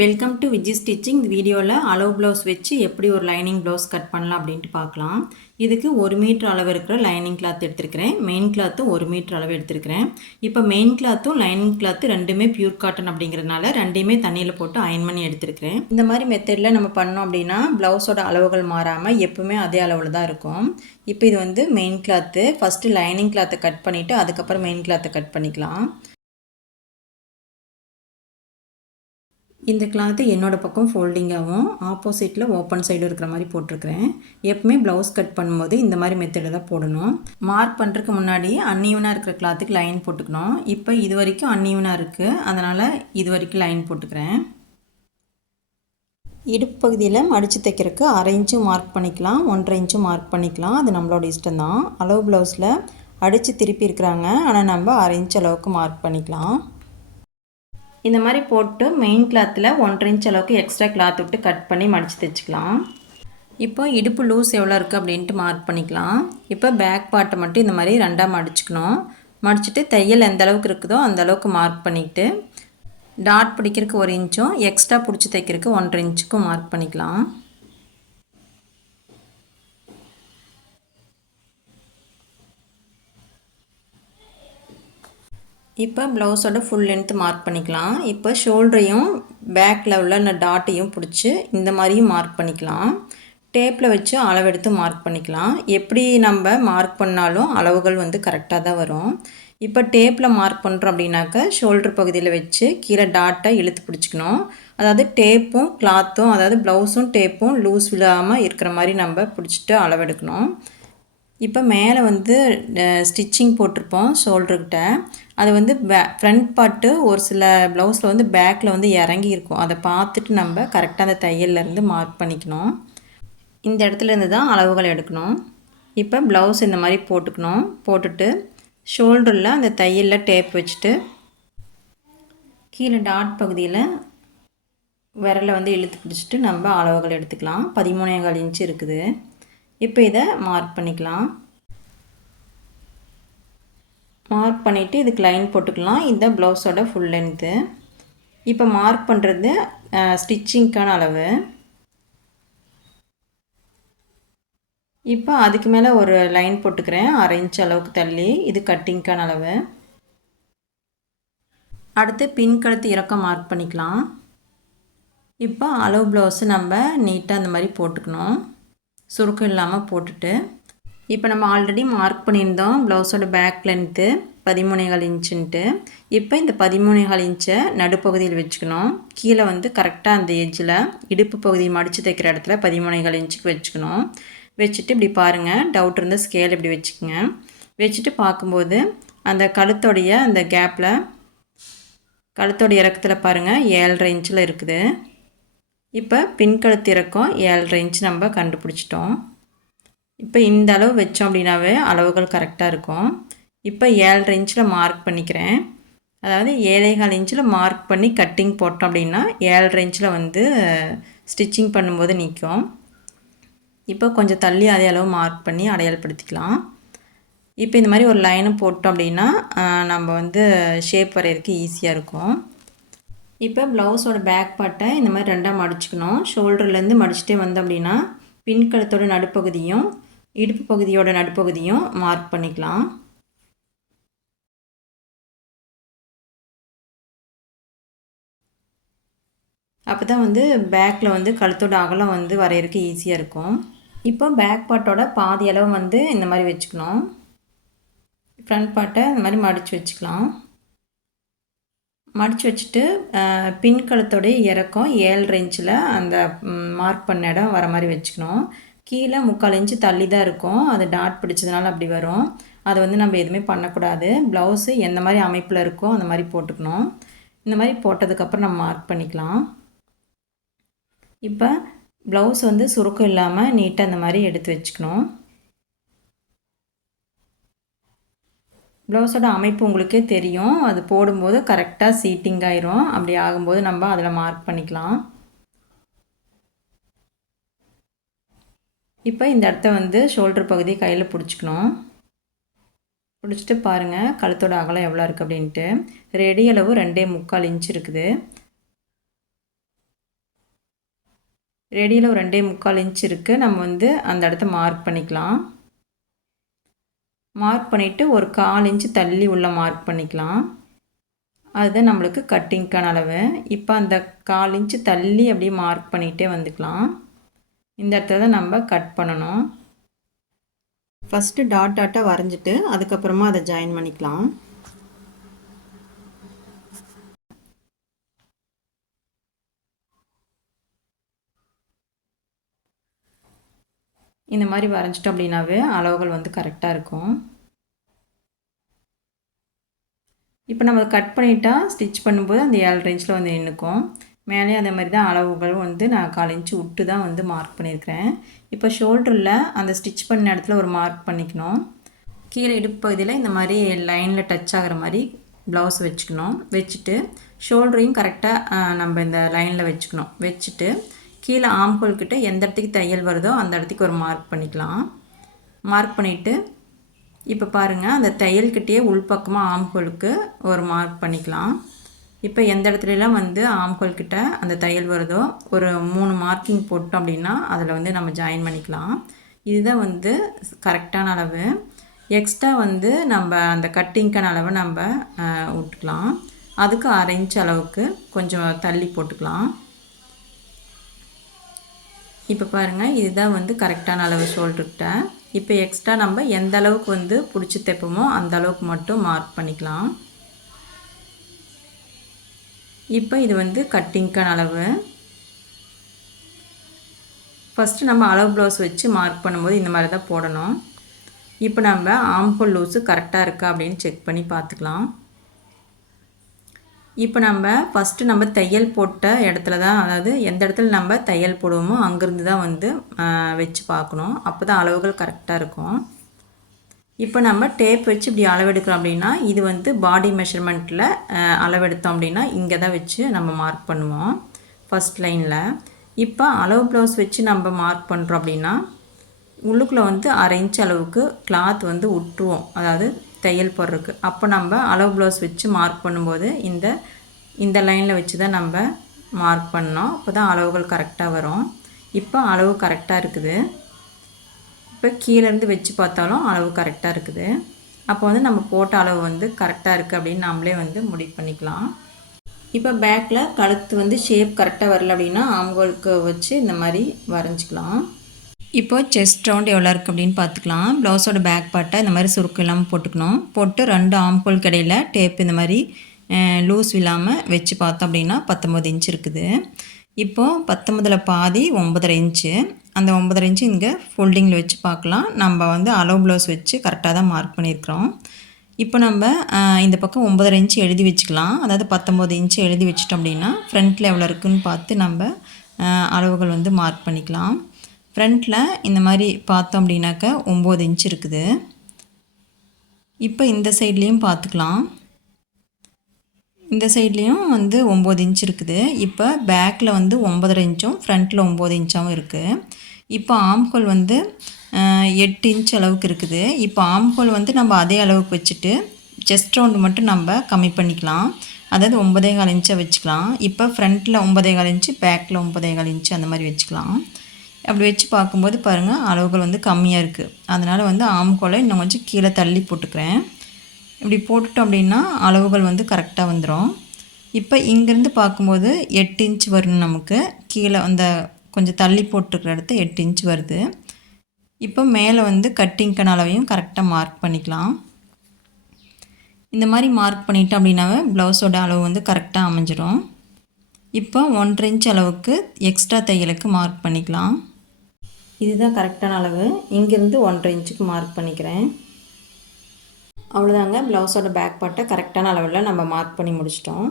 Welcome to Viji stitching. இந்த வீடியோவில் அளவு ப்ளவுஸ் வச்சு எப்படி ஒரு லைனிங் ப்ளவுஸ் கட் பண்ணலாம் அப்படின்ட்டு பார்க்கலாம். இதுக்கு 1 மீட்டர் அளவு இருக்கிற லைனிங் கிளாத் எடுத்துருக்கிறேன். மெயின் கிளாத்தும் 1 மீட்டர் அளவு எடுத்துருக்கிறேன். இப்போ மெயின் கிளாத்தும் லைனிங் கிளாத்து ரெண்டுமே பியூர் காட்டன் அப்படிங்கிறதுனால ரெண்டையுமே தண்ணியில் போட்டு அயன் பண்ணி எடுத்துருக்கிறேன். இந்த மாதிரி மெத்தடில் நம்ம பண்ணோம் அப்படின்னா ப்ளவுஸோட அளவுகள் மாறாமல் எப்பவுமே அதே அளவில் தான் இருக்கும். இப்போ இது வந்து மெயின் கிளாத்து. ஃபஸ்ட்டு லைனிங் கிளாத்தை கட் பண்ணிவிட்டு அதுக்கப்புறம் மெயின் கிளாத்தை கட் பண்ணிக்கலாம். இந்த கிளாத்து என்னோடய பக்கம் ஃபோல்டிங்காகவும் ஆப்போசிட்டில் ஓப்பன் சைடு இருக்கிற மாதிரி போட்டிருக்கிறேன். எப்பவுமே ப்ளவுஸ் கட் பண்ணும்போது இந்த மாதிரி மெத்தடில் தான் போடணும். மார்க் பண்ணுறதுக்கு முன்னாடி அன்ஈவனாக இருக்கிற கிளாத்துக்கு லைன் போட்டுக்கணும். இப்போ இது வரைக்கும் அன்ஈவனாக இருக்குது, அதனால் இது வரைக்கும் லைன் போட்டுக்கிறேன். இடுப்பு பகுதியில் மடித்து தைக்கிறதுக்கு 1/2 இன்ச்சு மார்க் பண்ணிக்கலாம், 1/2 இன்ச்சு மார்க் பண்ணிக்கலாம். அது நம்மளோட இஷ்டம்தான். அளவு ப்ளவுஸில் அடித்து திருப்பி இருக்கிறாங்க, ஆனால் நம்ம 1/2 இன்ச் அளவுக்கு மார்க் பண்ணிக்கலாம். இந்த மாதிரி போட்டு மெயின் கிளாத்தில் 1/2 இன்ச் அளவுக்கு எக்ஸ்ட்ரா கிளாத் விட்டு கட் பண்ணி மடித்து தைச்சிக்கலாம். இப்போ இடுப்பு லூஸ் எவ்வளோ இருக்குது அப்படின்ட்டு மார்க் பண்ணிக்கலாம். இப்போ பேக் பார்ட்டை மட்டும் இந்த மாதிரி ரெண்டாக மடிச்சுக்கணும். மடிச்சுட்டு தையல் எந்த அளவுக்கு இருக்குதோ அந்த அளவுக்கு மார்க் பண்ணிவிட்டு டாட் பிடிக்கிறதுக்கு 1 இன்ச்சும் எக்ஸ்ட்ரா பிடிச்சி தைக்கிறதுக்கு 1/2 இன்ச்சுக்கும் மார்க் பண்ணிக்கலாம். இப்போ ப்ளவுஸோட ஃபுல் லென்த்து மார்க் பண்ணிக்கலாம். இப்போ ஷோல்டரையும் பேக்கில் உள்ள இந்த டாட்டையும் பிடிச்சி இந்த மாதிரியும் மார்க் பண்ணிக்கலாம். டேப்பில் வச்சு அளவெடுத்து மார்க் பண்ணிக்கலாம். எப்படி நம்ம மார்க் பண்ணாலும் அளவுகள் வந்து கரெக்டாக தான் வரும். இப்போ டேப்பில் மார்க் பண்ணுறோம் அப்படின்னாக்கா ஷோல்டர் பகுதியில் வச்சு கீழே டாட்டை இழுத்து பிடிச்சிக்கணும். அதாவது டேப்பும் கிளாத்தும், அதாவது ப்ளவுஸும் டேப்பும் லூஸ் விழாமல் இருக்கிற மாதிரி நம்ம பிடிச்சிட்டு அளவெடுக்கணும். இப்போ மேலே வந்து ஸ்டிச்சிங் போட்டிருப்போம் ஷோல்டர்கிட்ட. அது வந்து ஃப்ரண்ட் பார்ட்டு ஒரு சில ப்ளவுஸில் வந்து பேக்கில் வந்து இறங்கியிருக்கும். அதை பார்த்துட்டு நம்ம கரெக்டாக அந்த தையல்லேருந்து மார்க் பண்ணிக்கணும். இந்த இடத்துலேருந்து தான் அளவுகள் எடுக்கணும். இப்போ ப்ளவுஸ் இந்த மாதிரி போட்டுக்கணும். போட்டுட்டு ஷோல்டரில் அந்த தையலில் டேப் வச்சுட்டு கீழே டாட் பகுதியில் விரலை வந்து இழுத்து பிடிச்சிட்டு நம்ம அளவுகள் எடுத்துக்கலாம். 13.25 இன்ச்சு இருக்குது. இப்போ இதை மார்க் பண்ணிக்கலாம். மார்க் பண்ணிவிட்டு இதுக்கு லைன் போட்டுக்கலாம். இந்த ப்ளவுஸோட ஃபுல் லென்த்து. இப்போ மார்க் பண்ணுறது ஸ்டிச்சிங்க்கான அளவு. இப்போ அதுக்கு மேலே ஒரு லைன் போட்டுக்கிறேன் 1/2 இன்ச் அளவுக்கு தள்ளி. இது கட்டிங்க்கான அளவு. அடுத்து பின் கழுத்து இறக்கம் மார்க் பண்ணிக்கலாம். இப்போ அளவு ப்ளவுஸு நம்ம நீட்டாக அந்த மாதிரி போட்டுக்கணும். சுருக்கம் இல்லாமல் போட்டுட்டு இப்போ நம்ம ஆல்ரெடி மார்க் பண்ணியிருந்தோம் ப்ளவுஸோட பேக் லென்த்து 13.25 இன்ச்சுன்ட்டு. இப்போ இந்த 13.25 இன்ச்சை நடுப்பகுதியில் வச்சுக்கணும். கீழே வந்து கரெக்டாக அந்த எஜ்ஜில் இடுப்பு பகுதி மடித்து தைக்கிற இடத்துல 13.25 இன்ச்சுக்கு வச்சுக்கணும். வச்சுட்டு இப்படி பாருங்கள், டவுட் இருந்தால் ஸ்கேல் இப்படி வச்சுக்கோங்க. வச்சுட்டு பார்க்கும்போது அந்த கழுத்தோடைய அந்த கேப்பில் கழுத்தோடைய இறக்கத்தில் பாருங்கள் 7.5 இன்ச்சில் இருக்குது. இப்போ பின் கழுத்து இறக்கம் 7.5 இன்ச் நம்ம கண்டுபிடிச்சிட்டோம். இப்போ இந்த அளவு வச்சோம் அப்படின்னாவே அளவுகள் கரெக்டாக இருக்கும். இப்போ 7.5 இன்ச்சில் மார்க் பண்ணிக்கிறேன். அதாவது 7.25 இன்ச்சில் மார்க் பண்ணி கட்டிங் போட்டோம் அப்படின்னா 7.5 இன்ச்சில் வந்து ஸ்டிச்சிங் பண்ணும்போது நிற்கும். இப்போ கொஞ்சம் தள்ளி அதே அளவு மார்க் பண்ணி அடையாளப்படுத்திக்கலாம். இப்போ இந்த மாதிரி ஒரு லைனும் போட்டோம் அப்படின்னா நம்ம வந்து ஷேப் வரைகிறதுக்கு ஈஸியாக இருக்கும். இப்போ ப்ளவுஸோட பேக் பார்ட்டை இந்த மாதிரி ரெண்டாக மடிச்சுக்கணும். ஷோல்டர்லேருந்து மடிச்சுட்டே வந்தோம் அப்படின்னா பின் கழுத்தோட நடுப்பகுதியும் இடுப்பு பகுதியோட நடுப்பகுதியும் மார்க் பண்ணிக்கலாம். அப்போ தான் வந்து பேக்கில் வந்து கழுத்தோட அகலம் வந்து வரைகிறதுக்கு ஈஸியாக இருக்கும். இப்போ பேக் பார்ட்டோட பாதி அளவு வந்து இந்த மாதிரி வச்சுக்கணும். ஃப்ரண்ட் பார்ட்டை இந்த மாதிரி மடித்து வச்சுக்கலாம். மடித்து வச்சுட்டு பின் கழுத்தோடைய இறக்கம் 7.5 இன்ச்சில் அந்த மார்க் பண்ண இடம் வர மாதிரி வச்சுக்கணும். கீழே 3/4 இன்ச்சு தள்ளி தான் இருக்கும். அது டாட் பிடிச்சதுனால அப்படி வரும். அதை வந்து நம்ம எதுவுமே பண்ணக்கூடாது. ப்ளவுஸு எந்த மாதிரி அமைப்பில் இருக்கோ அந்த மாதிரி போட்டுக்கணும். இந்த மாதிரி போட்டதுக்கப்புறம் நம்ம மார்க் பண்ணிக்கலாம். இப்போ ப்ளவுஸ் வந்து சுருக்கம் இல்லாமல் நீட்டாக இந்த மாதிரி எடுத்து வச்சுக்கணும். ப்ளவுஸோட அமைப்பு உங்களுக்கே தெரியும். அது போடும்போது கரெக்டாக சீட்டிங் ஆயிரும். அப்படி ஆகும்போது நம்ம அதில் மார்க் பண்ணிக்கலாம். இப்போ இந்த இடத்த வந்து ஷோல்டர் பகுதி கையில் பிடிச்சிக்கணும். பிடிச்சிட்டு பாருங்கள் கழுத்தோட அகலம் எவ்வளோ இருக்குது அப்படின்ட்டு. ரெடி அளவு 2.25 இன்ச் இருக்குது. ரெடியில் ஒரு 2.25 இன்ச் இருக்குது. நம்ம வந்து அந்த இடத்த மார்க் பண்ணிக்கலாம். மார்க் பண்ணிவிட்டு ஒரு 1/4 இன்ச்சு தள்ளி உள்ள மார்க் பண்ணிக்கலாம். அதுதான் நம்மளுக்கு கட்டிங்க்கான அளவு. இப்போ அந்த 1/4 இன்ச்சு தள்ளி அப்படியே மார்க் பண்ணிகிட்டே வந்துக்கலாம். இந்த இடத்துல தான் நம்ம கட் பண்ணணும். ஃபஸ்ட்டு டாட்டாக வரைஞ்சிட்டு அதுக்கப்புறமா அதை ஜாயின் பண்ணிக்கலாம். இந்த மாதிரி வரைஞ்சிட்டோம் அப்படின்னாவே அளவுகள் வந்து கரெக்டாக இருக்கும். இப்போ நம்ம கட் பண்ணிட்டா ஸ்டிச் பண்ணும்போது அந்த 7 இன்ச்சில் வந்து நின்றுக்கும். மேலே அதே மாதிரி தான் அளவுகளும் வந்து நான் 1/4 இன்ச்சு விட்டு தான் வந்து மார்க் பண்ணியிருக்கிறேன். இப்போ ஷோல்டரில் அந்த ஸ்டிச் பண்ண இடத்துல ஒரு மார்க் பண்ணிக்கணும். கீழே இடுப்பு பகுதியில் இந்த மாதிரி லைனில் டச் ஆகிற மாதிரி ப்ளவுஸ் வச்சுக்கணும். வச்சுட்டு ஷோல்டரையும் கரெக்டாக நம்ம இந்த லைனில் வச்சுக்கணும். வச்சுட்டு கீழே ஆம்ஹோல் கிட்ட எந்த இடத்துக்கு தையல் வருதோ அந்த இடத்துக்கு ஒரு மார்க் பண்ணிக்கலாம். மார்க் பண்ணிவிட்டு இப்போ பாருங்கள், அந்த தையல்கிட்டே உள்பக்கமாக ஆம்ஹோலுக்கு ஒரு மார்க் பண்ணிக்கலாம். இப்போ எந்த இடத்துலலாம் வந்து ஆம்ஹோல் கிட்ட அந்த தையல் வருதோ ஒரு 3 மார்க்கிங் போட்டோம் அப்படின்னா அதில் வந்து நம்ம ஜாயின் பண்ணிக்கலாம். இதுதான் வந்து கரெக்டான அளவு. எக்ஸ்ட்ரா வந்து நம்ம அந்த கட்டிங்க்கான அளவை நம்ம விட்டுக்கலாம். அதுக்கு 1/2 இன்ச் அளவுக்கு கொஞ்சம் தள்ளி போட்டுக்கலாம். இப்போ பாருங்கள், இதுதான் வந்து கரெக்டான அளவு ஷோல்டர்கிட்ட. இப்போ எக்ஸ்ட்ரா நம்ம எந்த அளவுக்கு வந்து பிடிச்சி தைப்போமோ அந்த அளவுக்கு மட்டும் மார்க் பண்ணிக்கலாம். இப்போ இது வந்து கட்டிங்க்கான அளவு. ஃபஸ்ட்டு நம்ம அளவு ப்ளவுஸ் வச்சு மார்க் பண்ணும்போது இந்த மாதிரி தான் போடணும். இப்போ நம்ம ஆம்ஹோல் லூஸு கரெக்டாக இருக்கா அப்படின்னு செக் பண்ணி பார்த்துக்கலாம். இப்போ நம்ம ஃபஸ்ட்டு நம்ம தையல் போட்ட இடத்துல தான், அதாவது எந்த இடத்துல நம்ம தையல் போடுவோமோ அங்கேருந்து தான் வந்து வச்சு பார்க்கணும். அப்போ தான் அளவுகள் கரெக்டாக இருக்கும். இப்போ நம்ம டேப் வச்சு இப்படி அளவெடுக்கிறோம் அப்படின்னா இது வந்து பாடி மெஷர்மெண்ட்டில் அளவெடுத்தோம் அப்படின்னா இங்கே தான் வச்சு நம்ம மார்க் பண்ணுவோம் ஃபஸ்ட் லைனில். இப்போ அளவு ப்ளவுஸ் வச்சு நம்ம மார்க் பண்ணுறோம் அப்படின்னா உள்ளுக்குள்ளே வந்து 1/2 இன்ச் அளவுக்கு கிளாத் வந்து விட்டுருவோம், அதாவது தையல் போடுறதுக்கு. அப்போ நம்ம அளவு ப்ளவுஸ் வச்சு மார்க் பண்ணும்போது இந்த லைனில் வச்சு தான் நம்ம மார்க் பண்ணோம். அப்போ தான் அளவுகள் கரெக்டாக வரும். இப்போ அளவு கரெக்டாக இருக்குது. இப்போ கீழேருந்து வச்சு பார்த்தாலும் அளவு கரெக்டாக இருக்குது. அப்போ வந்து நம்ம போட்ட அளவு வந்து கரெக்டாக இருக்குது அப்படின்னு நம்மளே வந்து முடிவு பண்ணிக்கலாம். இப்போ பேக்கில் கழுத்து வந்து ஷேப் கரெக்டாக வரல அப்படின்னா ஆம்ஹோலுக்கு வச்சு இந்த மாதிரி வரைஞ்சிக்கலாம். இப்போ செஸ்ட் ரவுண்ட் எவ்வளோ இருக்குது அப்படின்னு பார்த்துக்கலாம். ப்ளவுஸோட பேக் பார்ட்டை இந்த மாதிரி சுருக்கு இல்லாமல் போட்டுக்கணும். போட்டு 2 ஆம்ஹோல் இடையில டேப் இந்த மாதிரி லூஸ் இல்லாமல் வச்சு பார்த்தோம் அப்படின்னா 19 இன்ச் இருக்குது. இப்போது 19ல் பாதி 9.5 இன்ச்சு. அந்த 9.5 இன்ச்சு இங்கே ஃபோல்டிங்கில் வச்சு பார்க்கலாம். நம்ம வந்து அளவு ப்ளவுஸ் வச்சு கரெக்டாக தான் மார்க் பண்ணியிருக்கிறோம். இப்போ நம்ம இந்த பக்கம் 9.5 இன்ச்சு எழுதி வச்சுக்கலாம். அதாவது 19 இன்ச்சு எழுதி வச்சிட்டோம் அப்படின்னா ஃப்ரண்ட்டில் எவ்வளோ இருக்குதுன்னு பார்த்து நம்ம அளவுகள் வந்து மார்க் பண்ணிக்கலாம். ஃப்ரண்ட்டில் இந்த மாதிரி பார்த்தோம் அப்படின்னாக்கா 9 இன்ச் இருக்குது. இப்போ இந்த சைட்லேயும் பார்த்துக்கலாம். இந்த சைட்லேயும் வந்து 9 இன்ச் இருக்குது. இப்போ பேக்கில் வந்து 9.5 இன்ச்சும் ஃப்ரண்ட்டில் 9 இன்ச்சாகவும் இருக்குது. இப்போ ஆம்ஹோல் வந்து 8 இன்ச் அளவுக்கு இருக்குது. இப்போ ஆம்ஹோல் வந்து நம்ம அதே அளவுக்கு வச்சுட்டு செஸ்ட் ரவுண்டு மட்டும் நம்ம கம்மி பண்ணிக்கலாம். அதாவது 9.25 இன்ச்சை வச்சுக்கலாம். இப்போ ஃப்ரண்ட்டில் 9.25 இன்ச்சு, பேக்கில் 9.25 இன்ச்சு அந்த மாதிரி வச்சுக்கலாம். அப்படி வச்சு பார்க்கும்போது பாருங்கள் அளவுகள் வந்து கம்மியாக இருக்குது. அதனால் வந்து ஆம்ஹோலை இன்னும் கொஞ்சம் கீழே தள்ளி போட்டுக்கிறேன். இப்படி போட்டுட்டோம் அப்படின்னா அளவுகள் வந்து கரெக்டாக வந்துடும். இப்போ இங்கேருந்து பார்க்கும்போது 8 இன்ச் வரணும் நமக்கு. கீழே அந்த கொஞ்சம் தள்ளி போட்டுருக்கிற இடத்த 8 இன்ச் வருது. இப்போ மேலே வந்து கட்டிங்க்கான அளவையும் கரெக்டாக மார்க் பண்ணிக்கலாம். இந்த மாதிரி மார்க் பண்ணிட்டோம் அப்படின்னாவே ப்ளவுஸோட அளவு வந்து கரெக்டாக அமைஞ்சிடும். இப்போ 1.5 இன்ச் அளவுக்கு எக்ஸ்ட்ரா தையலுக்கு மார்க் பண்ணிக்கலாம். இதுதான் கரெக்டான அளவு. இங்கேருந்து 1.5 இன்ச்சுக்கு மார்க் பண்ணிக்கிறேன். அவ்வளோதாங்க, ப்ளவுஸோட பேக் பார்ட்டை கரெக்டான அளவில் நம்ம மார்க் பண்ணி முடிச்சிட்டோம்.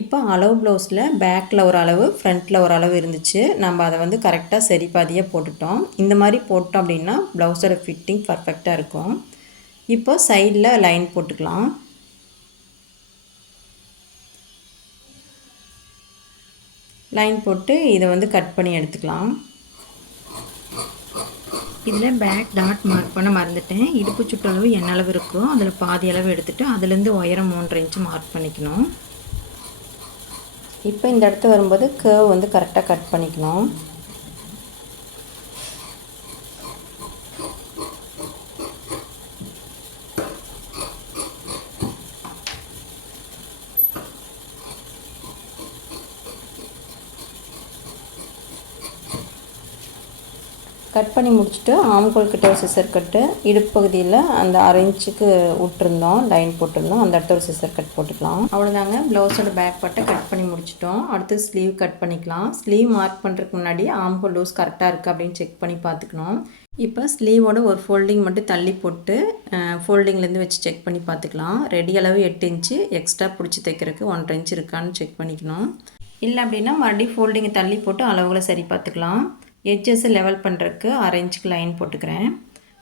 இப்போ அளவு ப்ளவுஸில் பேக்கில் ஒரு அளவு, ஃப்ரண்ட்டில் ஒரு அளவு இருந்துச்சு. நம்ம அதை வந்து கரெக்டாக சரி பாதியாக போட்டுட்டோம். இந்த மாதிரி போட்டோம் அப்படின்னா ப்ளவுஸோட ஃபிட்டிங் பர்ஃபெக்டாக இருக்கும். இப்போ சைடில் லைன் போட்டுக்கலாம். லைன் போட்டு இதை வந்து கட் பண்ணி எடுத்துக்கலாம். இதில் பேக் டாட் மார்க் பண்ண மறந்துட்டேன். இடுப்பு சுற்றளவு என்ன அளவு இருக்கோ அதில் பாதி அளவு எடுத்துகிட்டு அதுலேருந்து உயரம் 3.5 இன்ச்சு மார்க் பண்ணிக்கணும். இப்போ இந்த இடத்து வரும்போது கர்வ் வந்து கரெக்டாக கட் பண்ணிக்கணும். கட் பண்ணி முடிச்சுட்டு ஆம்கோல் கிட்ட ஒரு சிசர் கட்டு, இடுப்பு பகுதியில் அந்த 1/2 இன்ச்சுக்கு விட்டுருந்தோம், லைன் போட்டிருந்தோம், அந்த இடத்துல ஒரு சிசர் கட் போட்டுக்கலாம். அவ்வளோதாங்க, ப்ளவுஸோட பேக் பார்ட்டை கட் பண்ணி முடிச்சிட்டோம். அடுத்து ஸ்லீவ் கட் பண்ணிக்கலாம். ஸ்லீவ் மார்க் பண்ணுறதுக்கு முன்னாடி ஆம்கோல் லூஸ் கரெக்டாக இருக்குது அப்படின்னு செக் பண்ணி பார்த்துக்கணும். இப்போ ஸ்லீவோட ஒரு ஃபோல்டிங் மட்டும் தள்ளி போட்டு ஃபோல்டிங்லேருந்து வச்சு செக் பண்ணி பார்த்துக்கலாம். ரெடி அளவு 8 இன்ச்சு, எக்ஸ்ட்ரா பிடிச்சி தைக்கிறதுக்கு 1/2 இன்ச்சு இருக்கான்னு செக் பண்ணிக்கணும். இல்லை அப்படின்னா மறுபடியும் ஃபோல்டிங்கை தள்ளி போட்டு அளவுகளை சரி பார்த்துக்கலாம். எட்ஜஸை லெவல் பண்ணுறதுக்கு 1/2 இன்ச்சுக்கு லைன் போட்டுக்கிறேன்.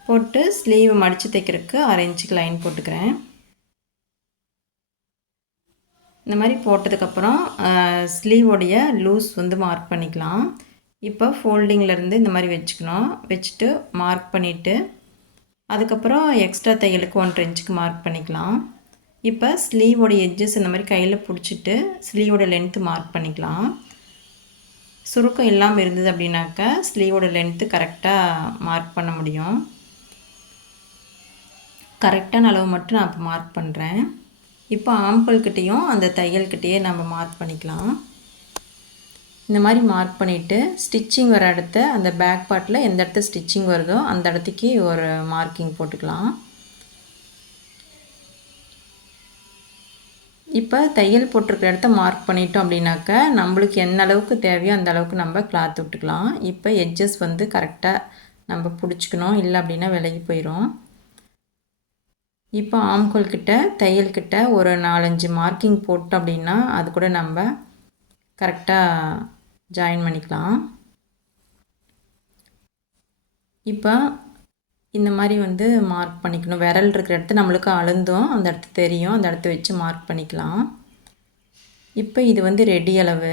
போட்டு ஸ்லீவ் மடித்து தைக்கிறதுக்கு 1/2 இன்ச்சுக்கு லைன் போட்டுக்கிறேன். இந்த மாதிரி போட்டதுக்கப்புறம் ஸ்லீவோடைய லூஸ் வந்து மார்க் பண்ணிக்கலாம். இப்போ ஃபோல்டிங்லேருந்து இந்த மாதிரி வச்சுக்கணும். வச்சுட்டு மார்க் பண்ணிவிட்டு அதுக்கப்புறம் எக்ஸ்ட்ரா தையலுக்கு 1/2 இன்ச்சுக்கு மார்க் பண்ணிக்கலாம். இப்போ ஸ்லீவோட எட்ஜஸ் இந்த மாதிரி கையில் பிடிச்சிட்டு ஸ்லீவோட லென்த்து மார்க் பண்ணிக்கலாம். சுருக்கம் இல்லாமல் இருந்தது அப்படின்னாக்கா ஸ்லீவோட லென்த்து கரெக்டாக மார்க் பண்ண முடியும். கரெக்டான அளவு மட்டும் நான் இப்போ மார்க் பண்ணுறேன். இப்போ ஆம்பல்கிட்டையும் அந்த தையல்கிட்டையே நம்ம மார்க் பண்ணிக்கலாம். இந்த மாதிரி மார்க் பண்ணிவிட்டு ஸ்டிச்சிங் வர இடத்த அந்த பேக் பார்ட்டில் எந்த இடத்த ஸ்டிச்சிங் வருதோ அந்த இடத்துக்கு ஒரு மார்க்கிங் போட்டுக்கலாம். இப்போ தையல் போட்டிருக்கிற இடத்த மார்க் பண்ணிட்டோம் அப்படின்னாக்கா நம்மளுக்கு என்ன அளவுக்கு தேவையோ அந்த அளவுக்கு நம்ம கிளாத் விட்டுக்கலாம். இப்போ எட்ஜஸ் வந்து கரெக்டாக நம்ம பிடிச்சிக்கணும், இல்லை அப்படின்னா விலகி போயிடும். இப்போ ஆம்கோல் கிட்ட தையல்கிட்ட ஒரு 4-5 மார்க்கிங் போட்டோம் அப்படின்னா அது கூட நம்ம கரெக்டாக ஜாயின் பண்ணிக்கலாம். இப்போ இந்த மாதிரி வந்து மார்க் பண்ணிக்கணும். விரல் இருக்கிற இடத்த நம்மளுக்கு அழுந்தோம் அந்த இடத்து தெரியும், அந்த இடத்த வச்சு மார்க் பண்ணிக்கலாம். இப்போ இது வந்து ரெடி அளவு.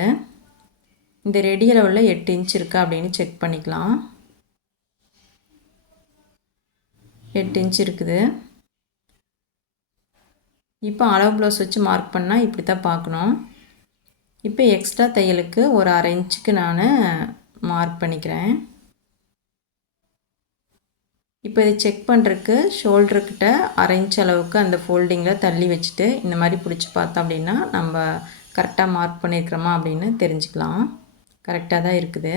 இந்த ரெடி அளவில் 8 இன்ச் இருக்கா அப்படின்னு செக் பண்ணிக்கலாம். 8 இன்ச் இருக்குது. இப்போ அளவு ப்ளவுஸ் வச்சு மார்க் பண்ணால் இப்படி தான் பார்க்கணும். இப்போ எக்ஸ்ட்ரா தையலுக்கு ஒரு 1/2 இன்ச்சுக்கு நான் மார்க் பண்ணிக்கிறேன். இப்போ இதை செக் பண்ணுறதுக்கு ஷோல்டர்கிட்ட 1/2 இன்ச் அளவுக்கு அந்த ஃபோல்டிங்கில் தள்ளி வச்சுட்டு இந்த மாதிரி பிடிச்சி பார்த்தோம் அப்படின்னா நம்ம கரெக்டாக மார்க் பண்ணியிருக்கிறோமா அப்படின்னு தெரிஞ்சுக்கலாம். கரெக்டாக தான் இருக்குது.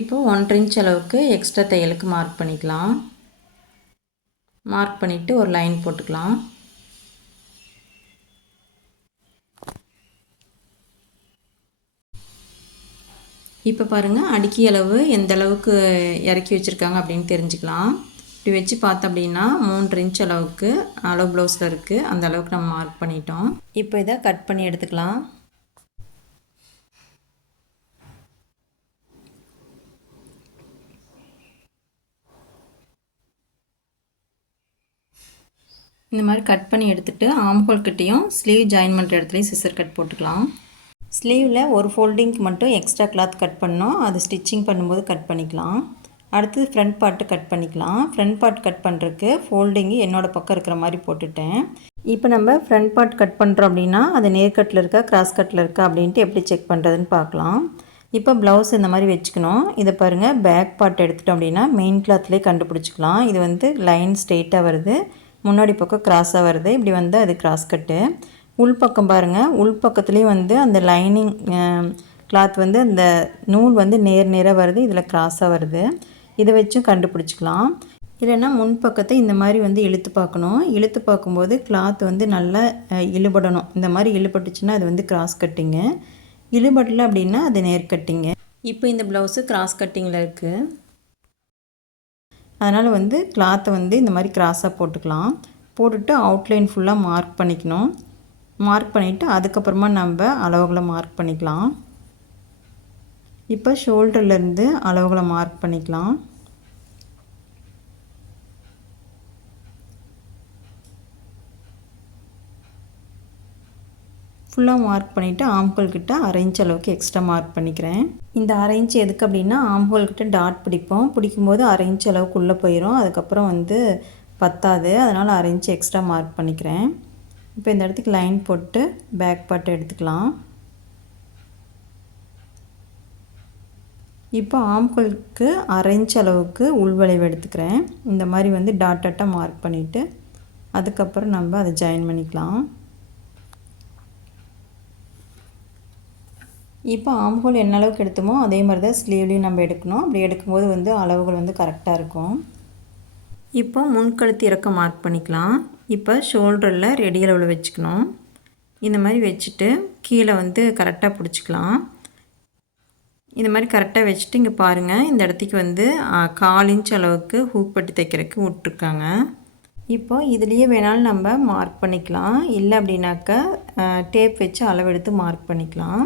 இப்போது 1/2 இன்ச் அளவுக்கு எக்ஸ்ட்ரா தையலுக்கு மார்க் பண்ணிக்கலாம். மார்க் பண்ணிவிட்டு ஒரு லைன் போட்டுக்கலாம். இப்போ பாருங்கள், அடுக்கி அளவு எந்த அளவுக்கு இறக்கி வச்சுருக்காங்க அப்படின்னு தெரிஞ்சுக்கலாம். இப்படி வச்சு பார்த்தோம் அப்படின்னா 3 இன்ச் அளவுக்கு அளவு ப்ளவுஸில் இருக்குது. அந்த அளவுக்கு நம்ம மார்க் பண்ணிட்டோம். இப்போ இதை கட் பண்ணி எடுத்துக்கலாம். இந்த மாதிரி கட் பண்ணி எடுத்துகிட்டு ஆம்ஹோல் கிட்டேயும் ஸ்லீவ் ஜாயின் பண்ணுற இடத்துலையும் சிசர் கட் போட்டுக்கலாம். ஸ்லீவில் ஒரு ஃபோல்டிங்க்கு மட்டும் எக்ஸ்ட்ரா கிளாத் கட் பண்ணோம், அது ஸ்டிச்சிங் பண்ணும்போது கட் பண்ணிக்கலாம். அடுத்து ஃப்ரண்ட் பார்ட்டு கட் பண்ணிக்கலாம். ஃப்ரண்ட் பார்ட் கட் பண்ணுறதுக்கு ஃபோல்டிங்கு என்னோடய பக்கம் இருக்கிற மாதிரி போட்டுட்டேன். இப்போ நம்ம ஃப்ரண்ட் பார்ட் கட் பண்ணுறோம் அப்படின்னா அது நேர்கட்டில் இருக்கா கிராஸ் கட்டில் இருக்கா அப்படின்ட்டு எப்படி செக் பண்ணுறதுன்னு பார்க்கலாம். இப்போ ப்ளவுஸ் இந்த மாதிரி வச்சுக்கணும். இதை பாருங்கள், பேக் பார்ட் எடுத்துட்டோம் அப்படின்னா மெயின் கிளாத்லேயே கண்டுபிடிச்சிக்கலாம். இது வந்து லைன் ஸ்ட்ரெயிட்டாக வருது, முன்னாடி பக்கம் கிராஸாக வருது, இப்படி வந்து அது கிராஸ் கட்டு. உள்பக்கம் பாருங்கள், உள்பக்கத்துலேயும் வந்து அந்த லைனிங் கிளாத் வந்து அந்த நூல் வந்து நேராக வருது, இதில் கிராஸாக வருது. இதை வச்சும் கண்டுபிடிச்சிக்கலாம். இல்லைன்னா முன்பக்கத்தை இந்த மாதிரி வந்து இழுத்து பார்க்கணும். இழுத்து பார்க்கும்போது கிளாத் வந்து நல்லா இழுபடணும். இந்த மாதிரி இழுபட்டுச்சுன்னா அது வந்து கிராஸ் கட்டிங்கு, இழுபடலை அப்படின்னா அது நேர் கட்டிங்கு. இப்போ இந்த ப்ளவுஸு கிராஸ் கட்டிங்கில் இருக்குது. அதனால் வந்து கிளாத்தை வந்து இந்த மாதிரி கிராஸாக போட்டுக்கலாம். போட்டுட்டு அவுட்லைன் ஃபுல்லாக மார்க் பண்ணிக்கணும். மார்க் பண்ணிவிட்டு அதுக்கப்புறமா நம்ம அளவுகளை மார்க் பண்ணிக்கலாம். இப்போ ஷோல்டர்லேருந்து அளவுகளை மார்க் பண்ணிக்கலாம். ஃபுல்லாக மார்க் பண்ணிவிட்டு ஆம்ஹோல் கிட்ட 1/2 இன்ச் அளவுக்கு எக்ஸ்ட்ரா மார்க் பண்ணிக்கிறேன். இந்த 1/2 இன்ச் எதுக்கு அப்படின்னா ஆம்ஹோல் கிட்ட டாட் பிடிக்கும்போது 1/2 இன்ச் அளவுக்கு உள்ளே போயிடும், அதுக்கப்புறம் வந்து பத்தாது. அதனால் 1/2 இன்ச் எக்ஸ்ட்ரா மார்க் பண்ணிக்கிறேன். இப்போ இந்த இடத்துக்கு லைன் போட்டு பேக் பார்ட்டை எடுத்துக்கலாம். இப்போ ஆம்ஹோலுக்கு 1/2 இன்ச் அளவுக்கு உள்வளைவு எடுத்துக்கிறேன். இந்த மாதிரி வந்து டாட்டாக மார்க் பண்ணிவிட்டு அதுக்கப்புறம் நம்ம அதை ஜாயின் பண்ணிக்கலாம். இப்போ ஆம்ஹோல் என்ன அளவுக்கு எடுத்தோமோ அதே மாதிரி தான் ஸ்லீவ்லேயும் நம்ம எடுக்கணும். அப்படி எடுக்கும்போது வந்து அளவுகள் வந்து கரெக்டாக இருக்கும். இப்போ முன்கழுத்து இறக்கம் மார்க் பண்ணிக்கலாம். இப்போ ஷோல்டரில் ரெடி அளவில் வச்சுக்கணும். இந்த மாதிரி வச்சுட்டு கீழே வந்து கரெக்டாக பிடிச்சிக்கலாம். இந்த மாதிரி கரெக்டாக வச்சுட்டு இங்கே பாருங்கள், இந்த இடத்துக்கு வந்து 1/4 இன்ச் அளவுக்கு ஹூக் பட்டி தைக்கிறதுக்கு விட்ருக்காங்க. இப்போ இதுலேயே வேணாலும் நம்ம மார்க் பண்ணிக்கலாம். இல்லை அப்படின்னாக்கா டேப் வச்சு அளவெடுத்து மார்க் பண்ணிக்கலாம்.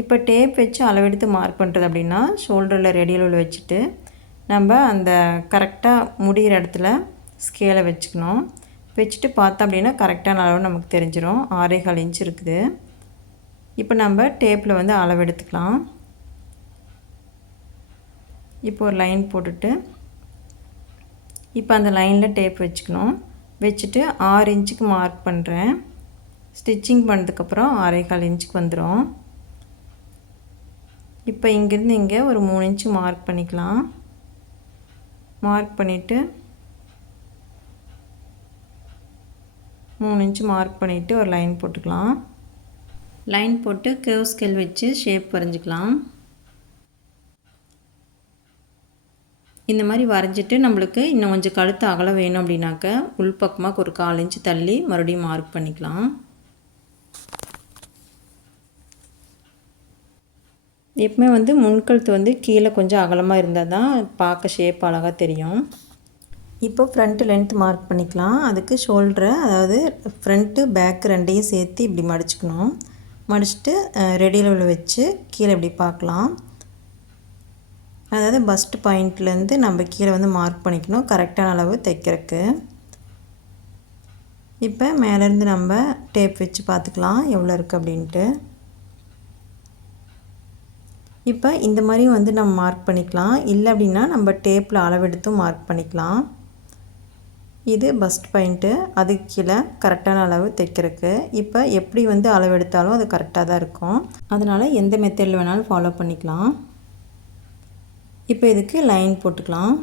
இப்போ டேப் வச்சு அளவெடுத்து மார்க் பண்ணுறது அப்படின்னா ஷோல்டரில் ரெடி அளவில் வச்சுட்டு நம்ம அந்த கரெக்டாக முடிகிற இடத்துல ஸ்கேலை வச்சுக்கணும். வச்சுட்டு பார்த்தோம் அப்படின்னா கரெக்டான அளவு நமக்கு தெரிஞ்சிடும். 6.25 இன்ச் இருக்குது. இப்போ நம்ம டேப்பில் வந்து அளவெடுத்துக்கலாம். இப்போ ஒரு லைன் போட்டுட்டு இப்போ அந்த லைனில் டேப் வச்சுக்கணும். வச்சுட்டு 6 இன்ச்சுக்கு மார்க் பண்ணுறேன். ஸ்டிச்சிங் பண்ணதுக்கப்புறம் 6.25 இன்ச்சுக்கு வந்துடும். இப்போ இங்கேருந்து இங்கே ஒரு 3 இன்ச்சு மார்க் பண்ணிக்கலாம். மார்க் பண்ணிவிட்டு 3 இன்ச்சு மார்க் பண்ணிவிட்டு ஒரு லைன் போட்டுக்கலாம். லைன் போட்டு கர்வ் ஸ்கேல் வச்சு ஷேப் வரைஞ்சிக்கலாம். இந்த மாதிரி வரைஞ்சிட்டு நம்மளுக்கு இன்னும் கொஞ்சம் கழுத்து அகலம் வேணும் அப்படின்னாக்க உள்பக்கமாக ஒரு 1/4 இன்ச்சு தள்ளி மறுபடியும் மார்க் பண்ணிக்கலாம். எப்பவுமே வந்து முன்கழுத்து வந்து கீழே கொஞ்சம் அகலமாக இருந்தால் தான் பார்க்க ஷேப் அழகாக தெரியும். இப்போ ஃப்ரண்ட்டு லென்த் மார்க் பண்ணிக்கலாம். அதுக்கு ஷோல்டரை அதாவது ஃப்ரண்ட்டு பேக் ரெண்டையும் சேர்த்து இப்படி மடிச்சுக்கணும். மடிச்சுட்டு ரெடி அளவில் வச்சு கீழே இப்படி பார்க்கலாம். அதாவது பஸ்ட் பாயிண்ட்லேருந்து நம்ம கீழே வந்து மார்க் பண்ணிக்கணும் கரெக்டான அளவு தைக்கிறதுக்கு. இப்போ மேலேருந்து நம்ம டேப் வச்சு பார்த்துக்கலாம் எவ்வளோ இருக்குது அப்படின்ட்டு. இப்போ இந்த மாதிரியும் வந்து நம்ம மார்க் பண்ணிக்கலாம். இல்லை அப்படின்னா நம்ம டேப்பில் அளவெடுத்தும் மார்க் பண்ணிக்கலாம். இது பஸ்ட் பாயிண்ட்டு, அதுக்கு கீழே கரெக்டான அளவு தைக்கிறதுக்கு. இப்போ எப்படி வந்து அளவெடுத்தாலும் அது கரெக்டாக தான் இருக்கும். அதனால் எந்த மெத்தடில் வேணாலும் ஃபாலோ பண்ணிக்கலாம். இப்போ இதுக்கு லைன் போட்டுக்கலாம்.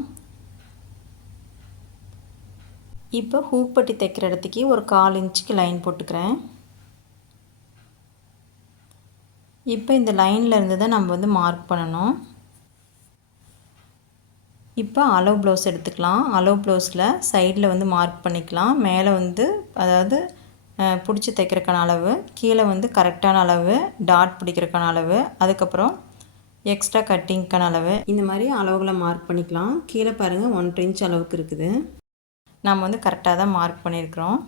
இப்போ ஹூக் பட்டி தைக்கிற இடத்துக்கு ஒரு 1/4 இன்ச்சுக்கு லைன் போட்டுக்கிறேன். இப்போ இந்த லைனில் இருந்து தான் நம்ம வந்து மார்க் பண்ணணும். இப்போ அளவு ப்ளவுஸ் எடுத்துக்கலாம். அளவு ப்ளவுஸில் சைடில் வந்து மார்க் பண்ணிக்கலாம். மேலே வந்து அதாவது பிடிச்சி தைக்கிறதுக்கான அளவு, கீழே வந்து கரெக்டான அளவு, டாட் பிடிக்கிறதுக்கான அளவு, அதுக்கப்புறம் எக்ஸ்ட்ரா கட்டிங்க்கான அளவு, இந்த மாதிரி அளவுகளை மார்க் பண்ணிக்கலாம். கீழே பாருங்கள் 1/2 இன்ச் அளவுக்கு இருக்குது. நம்ம வந்து கரெக்டாக தான் மார்க் பண்ணியிருக்கிறோம்.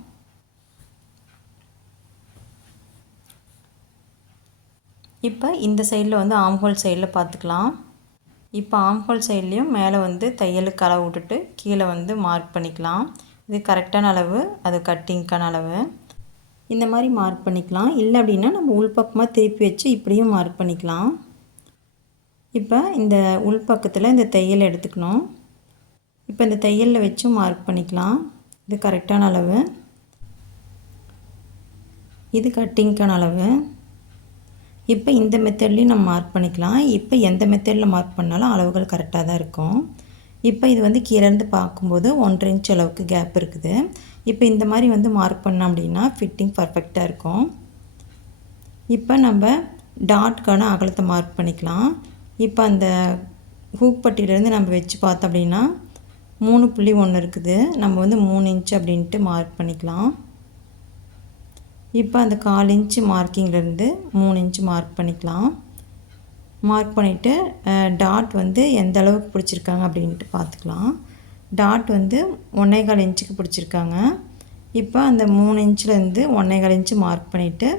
இப்போ இந்த சைடில் வந்து ஆம்ஹோல் சைடில் பார்த்துக்கலாம். இப்போ ஆம்ஹோல் சைட்லேயும் மேலே வந்து தையலுக்கு அளவு விட்டுட்டு கீழே வந்து மார்க் பண்ணிக்கலாம். இது கரெக்டான அளவு, அது கட்டிங்க்கான அளவு. இந்த மாதிரி மார்க் பண்ணிக்கலாம். இல்லை அப்படின்னா நம்ம உள்பக்கமாக திருப்பி வச்சு இப்படியும் மார்க் பண்ணிக்கலாம். இப்போ இந்த உள்பக்கத்தில் இந்த தையல் எடுத்துக்கணும். இப்போ இந்த தையலில் வச்சும் மார்க் பண்ணிக்கலாம். இது கரெக்டான அளவு, இது கட்டிங்க்கான அளவு. இப்போ இந்த மெத்தட்லேயும் நம்ம மார்க் பண்ணிக்கலாம். இப்போ எந்த மெத்தடில் மார்க் பண்ணாலும் அளவுகள் கரெக்டாக தான் இருக்கும். இப்போ இது வந்து கீழேருந்து பார்க்கும்போது 1/2 இன்ச் அளவுக்கு கேப் இருக்குது. இப்போ இந்த மாதிரி வந்து மார்க் பண்ணோம் அப்படின்னா ஃபிட்டிங் பர்ஃபெக்டாக இருக்கும். இப்போ நம்ம டாட்கான அகலத்தை மார்க் பண்ணிக்கலாம். இப்போ அந்த ஹூக் பட்டியிலேருந்து நம்ம வச்சு பார்த்தோம் அப்படின்னா 3.1 இருக்குது. நம்ம வந்து 3 இன்ச் அப்படின்ட்டு மார்க் பண்ணிக்கலாம். இப்போ அந்த 1/4 இன்ச்சு மார்க்கிங்லேருந்து 3 இன்ச்சு மார்க் பண்ணிக்கலாம். மார்க் பண்ணிவிட்டு டாட் வந்து எந்த அளவுக்கு பிடிச்சிருக்காங்க அப்படின்ட்டு பார்த்துக்கலாம். டாட் வந்து 1.25 இன்ச்சுக்கு பிடிச்சிருக்காங்க. இப்போ அந்த 3 இன்ச்சிலேருந்து 1.25 இன்ச்சு மார்க் பண்ணிவிட்டு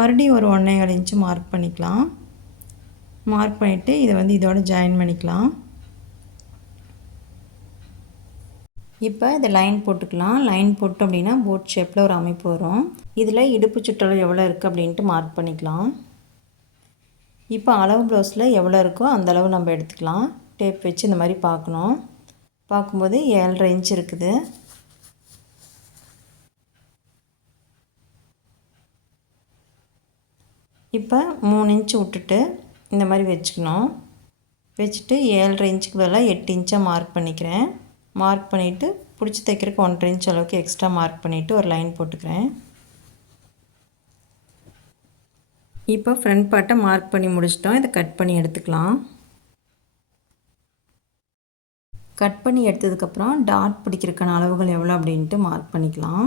மறுபடியும் ஒரு 1.25 இன்ச்சு மார்க் பண்ணிக்கலாம். மார்க் பண்ணிவிட்டு இதை வந்து இதோட ஜாயின் பண்ணிக்கலாம். இப்போ இதை லைன் போட்டுக்கலாம். லைன் போட்டோம் அப்படின்னா போட் ஷேப்பில் ஒரு அமைப்பு வரும். இதில் இடுப்பு சுற்றளவு எவ்வளோ இருக்குது அப்படின்ட்டு மார்க் பண்ணிக்கலாம். இப்போ அளவு ப்ளவுஸில் எவ்வளோ இருக்கோ அந்த அளவு நம்ம எடுத்துக்கலாம். டேப் வச்சு இந்த மாதிரி பார்க்கணும். பார்க்கும்போது 7.5 இன்ச் இருக்குது. இப்போ 3 இன்ச்சு விட்டுட்டு இந்த மாதிரி வச்சுக்கணும். வச்சுட்டு 7.5 இன்ச்சுக்கு பதிலாக 8 இன்ச்சாக மார்க் பண்ணிக்கிறேன். மார்க் பண்ணிவிட்டு பிடிச்சி தைக்கிறதுக்கு 1.5 இன்ச் அளவுக்கு எக்ஸ்ட்ரா மார்க் பண்ணிவிட்டு ஒரு லைன் போட்டுக்கிறேன். இப்போ ஃப்ரண்ட் பார்ட்டை மார்க் பண்ணி முடிச்சிட்டோம். இதை கட் பண்ணி எடுத்துக்கலாம். கட் பண்ணி எடுத்ததுக்கப்புறம் டாட் பிடிக்கிறதுக்கான அளவுகள் எவ்வளோ அப்படின்ட்டு மார்க் பண்ணிக்கலாம்.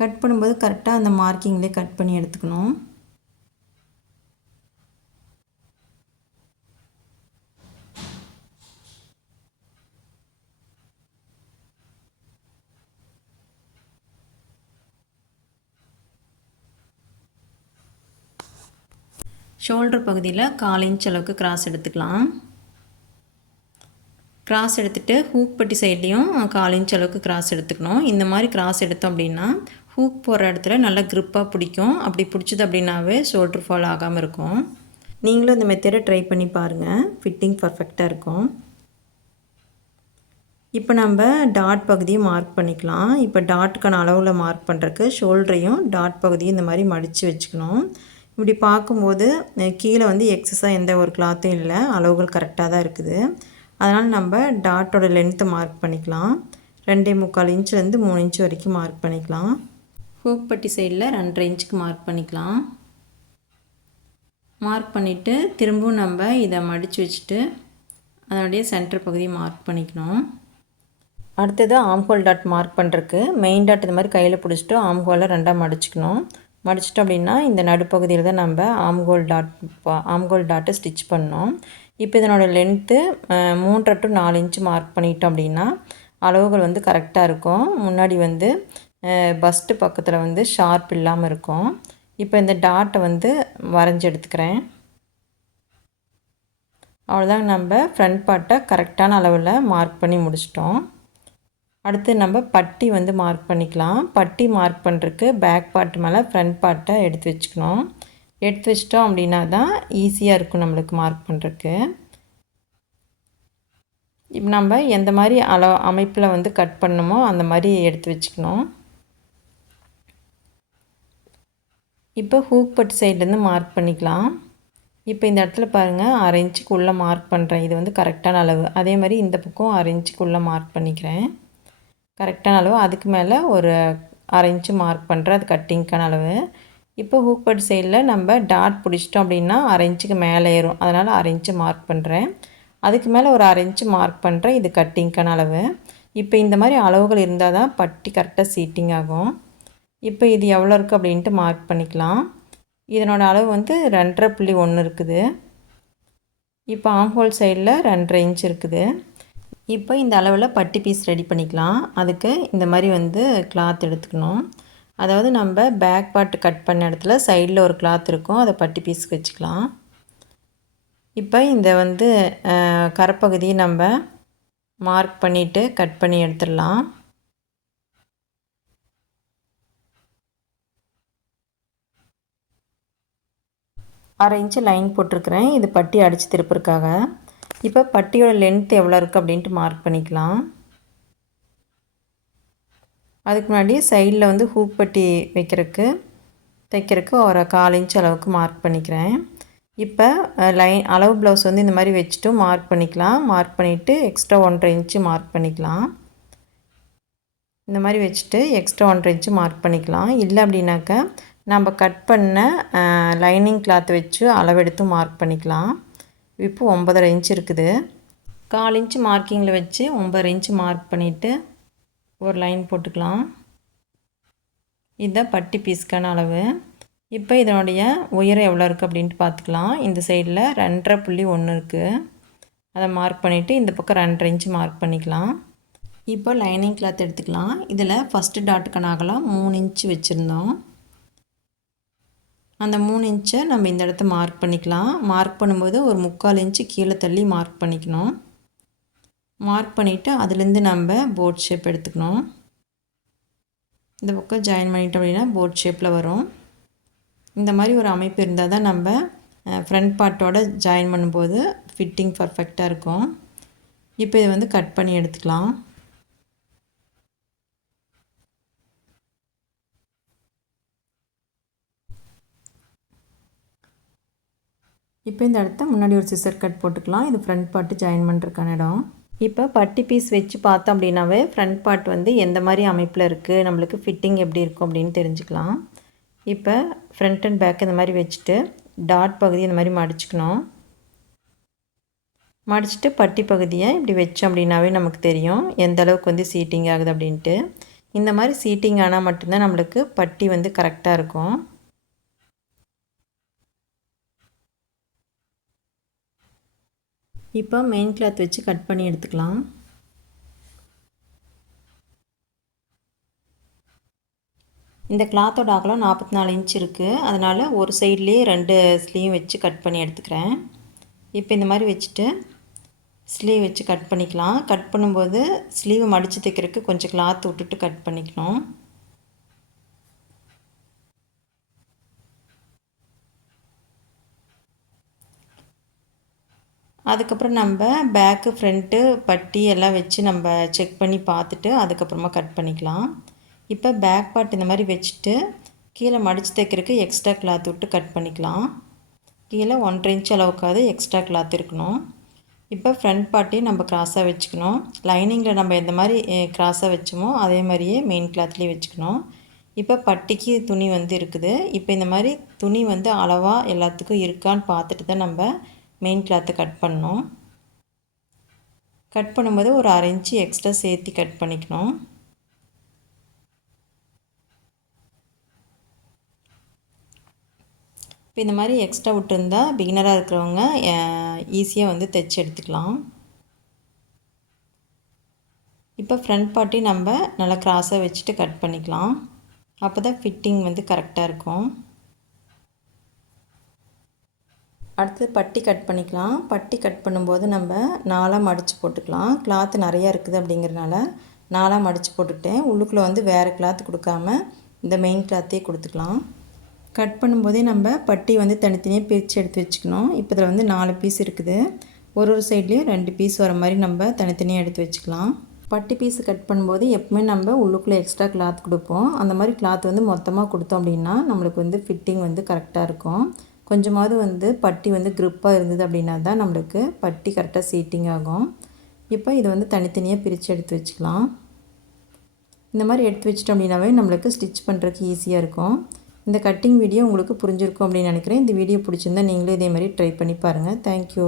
கட் பண்ணும்போது கரெக்டாக அந்த மார்க்கிங்லேயே கட் பண்ணி எடுத்துக்கணும். ஷோல்டர் பகுதியில் 1/4 இன்ச் அளவுக்கு கிராஸ் எடுத்துக்கலாம். கிராஸ் எடுத்துகிட்டு ஹூக் பட்டி சைட்லேயும் 1/4 இன்ச் அளவுக்கு கிராஸ் எடுத்துக்கணும். இந்த மாதிரி கிராஸ் எடுத்தோம் அப்படின்னா ஹூக் போகிற இடத்துல நல்லா க்ரிப்பாக பிடிக்கும். அப்படி பிடிச்சது அப்படின்னாவே ஷோல்டர் ஃபால் ஆகாமல் இருக்கும். நீங்களும் இந்த மெத்தடை ட்ரை பண்ணி பாருங்கள். ஃபிட்டிங் பர்ஃபெக்டாக இருக்கும். இப்போ நம்ம டாட் பகுதியை மார்க் பண்ணிக்கலாம். இப்போ டாட்டுக்கான அளவில் மார்க் பண்ணுறதுக்கு ஷோல்டரையும் டாட் பகுதியும் இந்த மாதிரி மடித்து வச்சுக்கணும். இப்படி பார்க்கும்போது கீழே வந்து எக்ஸஸாக எந்த ஒரு கிளாத்தும் இல்லை, அளவுகள் கரெக்டாக தான் இருக்குது. அதனால் நம்ம டாட்டோட லென்த்தை மார்க் பண்ணிக்கலாம். 2.25 இன்ச்லேருந்து 3 இன்ச் வரைக்கும் மார்க் பண்ணிக்கலாம். ஹூக் பட்டி சைடில் 2.5 இன்ச்சுக்கு மார்க் பண்ணிக்கலாம். மார்க் பண்ணிவிட்டு திரும்பவும் நம்ம இதை மடித்து வச்சுட்டு அதனுடைய சென்டர் பகுதியை மார்க் பண்ணிக்கணும். அடுத்தது ஆம்ஹோல் டாட் மார்க் பண்ணுறதுக்கு மெயின் டாட் இந்த மாதிரி கையில் பிடிச்சிட்டு ஆம்ஹோலை 2ஆக மடிச்சுக்கணும். மடிச்சிட்டோம் அப்படின்னா இந்த நடுப்பகுதியில் தான் நம்ம ஆம்ஹோல் டாட்டை ஸ்டிச் பண்ணோம். இப்போ இதனோட லென்த்து 3 to 4 இன்ச் மார்க் பண்ணிட்டோம் அப்படின்னா அளவுகள் வந்து கரெக்டாக இருக்கும். முன்னாடி வந்து பஸ்ட்டு பக்கத்தில் வந்து ஷார்ப் இல்லாமல் இருக்கும். இப்போ இந்த டாட்டை வந்து வரைஞ்சி எடுத்துக்கிறேன். அவ்வளோதாங்க, நம்ம ஃப்ரண்ட் பார்ட்டை கரெக்டான அளவில் மார்க் பண்ணி முடிச்சிட்டோம். அடுத்து நம்ம பட்டி வந்து மார்க் பண்ணிக்கலாம். பட்டி மார்க் பண்ணுறதுக்கு பேக் பார்ட் மேலே ஃப்ரண்ட் பார்ட்டை எடுத்து வச்சுக்கணும். எடுத்து வச்சிட்டோம் அப்படின்னா தான் ஈஸியாக இருக்கும் நம்மளுக்கு மார்க் பண்ணுறதுக்கு. இப்போ நம்ம எந்த மாதிரி அமைப்பில் வந்து கட் பண்ணணுமோ அந்த மாதிரி எடுத்து வச்சுக்கணும். இப்போ ஹூக் பட்டி சைட்லேருந்து மார்க் பண்ணிக்கலாம். இப்போ இந்த இடத்துல பாருங்கள் 1/2 இன்ச்சுக்கு உள்ளே மார்க் பண்ணுறேன். இது வந்து கரெக்டான அளவு. அதே மாதிரி இந்த பக்கம் 1/2 இன்ச்சுக்கு உள்ளே மார்க் பண்ணிக்கிறேன். கரெக்டான அளவு. அதுக்கு மேலே ஒரு 1/2 இன்ச்சு மார்க் பண்ணுறேன். அது கட்டிங்க்கான அளவு. இப்போ ஹூக் பட்டி சைடில் நம்ம டாட் பிடிச்சிட்டோம் அப்படின்னா 1/2 இன்ச்சுக்கு மேலே ஏறும். அதனால் 1/2 இன்ச்சு மார்க் பண்ணுறேன். அதுக்கு மேலே ஒரு 1/2 இன்ச்சு மார்க் பண்ணுறேன். இது கட்டிங்க்கான அளவு. இப்போ இந்த மாதிரி அளவுகள் இருந்தால் தான் பட்டி கரெக்டாக சீட்டிங் ஆகும். இப்போ இது எவ்வளோ இருக்குது அப்படின்ட்டு மார்க் பண்ணிக்கலாம். இதனோட அளவு வந்து 2.5.1 இருக்குது. இப்போ ஆம்ஹோல் சைடில் 2.5 இன்ச் இருக்குது. இப்போ இந்த அளவில் பட்டி பீஸ் ரெடி பண்ணிக்கலாம். அதுக்கு இந்த மாதிரி வந்து கிளாத் எடுத்துக்கணும். அதாவது நம்ம பேக் பார்ட் கட் பண்ண இடத்துல சைடில் ஒரு கிளாத் இருக்கும். அதை பட்டி பீஸ்க்கு வச்சுக்கலாம். இப்போ இந்த வந்து கரைப்பகுதியை நம்ம மார்க் பண்ணிவிட்டு கட் பண்ணி எடுத்துடலாம். அரை இன்ச்சு லைன் போட்டிருக்கிறேன். இது பட்டி அடித்து திருப்புறதுக்காக. இப்போ பட்டியோட லென்த் எவ்வளோ இருக்குது அப்படின்ட்டு மார்க் பண்ணிக்கலாம். அதுக்கு முன்னாடி சைடில் வந்து ஹூக் பட்டி தைக்கிறதுக்கு ஒரு 1/4 இன்ச் அளவுக்கு மார்க் பண்ணிக்கிறேன். இப்போ அளவு ப்ளவுஸ் வந்து இந்த மாதிரி வச்சுட்டு மார்க் பண்ணிக்கலாம். மார்க் பண்ணிவிட்டு எக்ஸ்ட்ரா 1.5 இன்ச்சு மார்க் பண்ணிக்கலாம். இந்த மாதிரி வச்சுட்டு எக்ஸ்ட்ரா 1.5 இன்ச்சு மார்க் பண்ணிக்கலாம். இல்லை அப்படின்னாக்கா நம்ம கட் பண்ண லைனிங் கிளாத் வச்சு அளவெடுத்து மார்க் பண்ணிக்கலாம். இப்போ 9.5 இன்ச் இருக்குது. 1/4 இன்ச்சு மார்க்கிங்கில் வச்சு 9.5 இன்ச்சு மார்க் பண்ணிவிட்டு ஒரு லைன் போட்டுக்கலாம். இதுதான் பட்டி பீஸ்க்கான அளவு. இப்போ இதனுடைய உயரம் எவ்வளோ இருக்குது அப்படின்ட்டு பார்த்துக்கலாம். இந்த சைடில் 2.5.1 இருக்குது. அதை மார்க் பண்ணிவிட்டு இந்த பக்கம் 2.5 இன்ச்சு மார்க் பண்ணிக்கலாம். இப்போ லைனிங் கிளாத் எடுத்துக்கலாம். இதில் ஃபஸ்ட்டு டாட்டுக்கான அகலம் 3 இன்ச்சு வச்சுருந்தோம். அந்த 3 இன்ச்சை நம்ம இந்த இடத்த மார்க் பண்ணிக்கலாம். மார்க் பண்ணும்போது ஒரு 3/4 இன்ச்சு கீழே தள்ளி மார்க் பண்ணிக்கணும். மார்க் பண்ணிவிட்டு அதுலேருந்து நம்ம போட் ஷேப் எடுத்துக்கணும். இந்த பக்கம் ஜாயின் பண்ணிட்டோம் அப்படின்னா போட் ஷேப்பில் வரும். இந்த மாதிரி ஒரு அமைப்பு இருந்தால் தான் நம்ம ஃப்ரண்ட் பார்ட்டோட ஜாயின் பண்ணும்போது ஃபிட்டிங் பர்ஃபெக்டாக இருக்கும். இப்போ இதை வந்து கட் பண்ணி எடுத்துக்கலாம். இப்போ இந்த இடத்த முன்னாடி ஒரு சிசர் கட் போட்டுக்கலாம். இது ஃப்ரண்ட் பார்ட்டு ஜாயின் பண்ணுறதுக்கான இடம். இப்போ பட்டி பீஸ் வச்சு பார்த்தோம் அப்படின்னாவே ஃப்ரண்ட் பார்ட் வந்து எந்த மாதிரி அமைப்பில் இருக்குது, நம்மளுக்கு ஃபிட்டிங் எப்படி இருக்கும் அப்படின்னு தெரிஞ்சுக்கலாம். இப்போ ஃப்ரண்ட் அண்ட் பேக் இந்த மாதிரி வச்சுட்டு டாட் பகுதி இந்த மாதிரி மடிச்சுக்கணும். மடிச்சுட்டு பட்டி பகுதியை இப்படி வச்சோம் அப்படின்னாவே நமக்கு தெரியும் எந்த அளவுக்கு வந்து சீட்டிங் ஆகுது அப்படின்ட்டு. இந்த மாதிரி சீட்டிங் ஆனால் மட்டும்தான் நம்மளுக்கு பட்டி வந்து கரெக்டாக இருக்கும். இப்போ மெயின் கிளாத் வச்சு கட் பண்ணி எடுத்துக்கலாம். இந்த கிளாத்தோட அகலம் 44 இன்ச் இருக்குது. அதனால் ஒரு சைட்லேயே 2 ஸ்லீவ் வச்சு கட் பண்ணி எடுத்துக்கிறேன். இப்போ இந்த மாதிரி வச்சுட்டு ஸ்லீவ் வச்சு கட் பண்ணிக்கலாம். கட் பண்ணும்போது ஸ்லீவ் மடித்து தைக்கிறதுக்கு கொஞ்சம் கிளாத் விட்டுட்டு கட் பண்ணிக்கணும். அதுக்கப்புறம் நம்ம பேக்கு ஃப்ரண்ட்டு பட்டி எல்லாம் வச்சு நம்ம செக் பண்ணி பார்த்துட்டு அதுக்கப்புறமா கட் பண்ணிக்கலாம். இப்போ பேக் பார்ட் இந்த மாதிரி வச்சுட்டு கீழே மடித்து தைக்கிறதுக்கு எக்ஸ்ட்ரா கிளாத் விட்டு கட் பண்ணிக்கலாம். கீழே 1.5 இன்ச் அளவுக்காவது எக்ஸ்ட்ரா கிளாத் இருக்கணும். இப்போ ஃப்ரண்ட் பார்ட்டையும் நம்ம கிராஸாக வச்சுக்கணும். லைனிங்கில் நம்ம எந்த மாதிரி கிராஸாக வச்சோமோ அதே மாதிரியே மெயின் கிளாத்லேயே வச்சுக்கணும். இப்போ பட்டிக்கு துணி வந்து இருக்குது. இப்போ இந்த மாதிரி துணி வந்து அளவாக எல்லாத்துக்கும் இருக்கான்னு பார்த்துட்டு தான் நம்ம மெயின் கிளாத்தை கட் பண்ணணும். கட் பண்ணும்போது ஒரு 1/2 இன்ச்சு எக்ஸ்ட்ரா சேர்த்து கட் பண்ணிக்கணும். இப்போ இந்த மாதிரி எக்ஸ்ட்ரா விட்டுருந்தா பிகினராக இருக்கிறவங்க ஈஸியாக வந்து தைச்சி எடுத்துக்கலாம். இப்போ ஃப்ரண்ட் பார்ட்டையும் நம்ம நல்லா கிராஸாக வச்சுட்டு கட் பண்ணிக்கலாம். அப்போ தான் ஃபிட்டிங் வந்து கரெக்டாக இருக்கும். அடுத்து பட்டி கட் பண்ணிக்கலாம். பட்டி கட் பண்ணும்போது நம்ம 4ஆக மடித்து போட்டுக்கலாம். கிளாத்து நிறையா இருக்குது அப்படிங்கிறனால 4ஆக மடித்து போட்டுக்கிட்டேன். உள்ளுக்குள்ளே வந்து வேறு கிளாத் கொடுக்காம இந்த மெயின் கிளாத்தே கொடுத்துக்கலாம். கட் பண்ணும்போதே நம்ம பட்டி வந்து தனித்தனியாக பிரித்து எடுத்து வச்சுக்கணும். இப்போ இதில் வந்து 4 பீஸ் இருக்குது. ஒரு சைட்லேயும் 2 பீஸ் வர மாதிரி நம்ம தனித்தனியாக எடுத்து வச்சுக்கலாம். பட்டி பீஸ் கட் பண்ணும்போது எப்பவுமே நம்ம உள்ளுக்குள்ளே எக்ஸ்ட்ரா கிளாத் கொடுப்போம். அந்த மாதிரி கிளாத் வந்து மொத்தமாக கொடுத்தோம் அப்படின்னா நம்மளுக்கு வந்து ஃபிட்டிங் வந்து கரெக்டாக இருக்கும். கொஞ்சமாவது வந்து பட்டி வந்து க்ரிப்பாக இருந்தது அப்படின்னா தான் நம்மளுக்கு பட்டி கரெக்டாக சீட்டிங் ஆகும். இப்போ இதை வந்து தனித்தனியாக பிரித்து எடுத்து வச்சுக்கலாம். இந்த மாதிரி எடுத்து வச்சிட்டோம் அப்படின்னாவே நம்மளுக்கு ஸ்டிச் பண்ணுறதுக்கு ஈஸியாக இருக்கும். இந்த கட்டிங் வீடியோ உங்களுக்கு புரிஞ்சிருக்கும் அப்படின்னு நினைக்கிறேன். இந்த வீடியோ பிடிச்சிருந்தா நீங்களும் இதே மாதிரி ட்ரை பண்ணி பாருங்கள். தேங்க்யூ.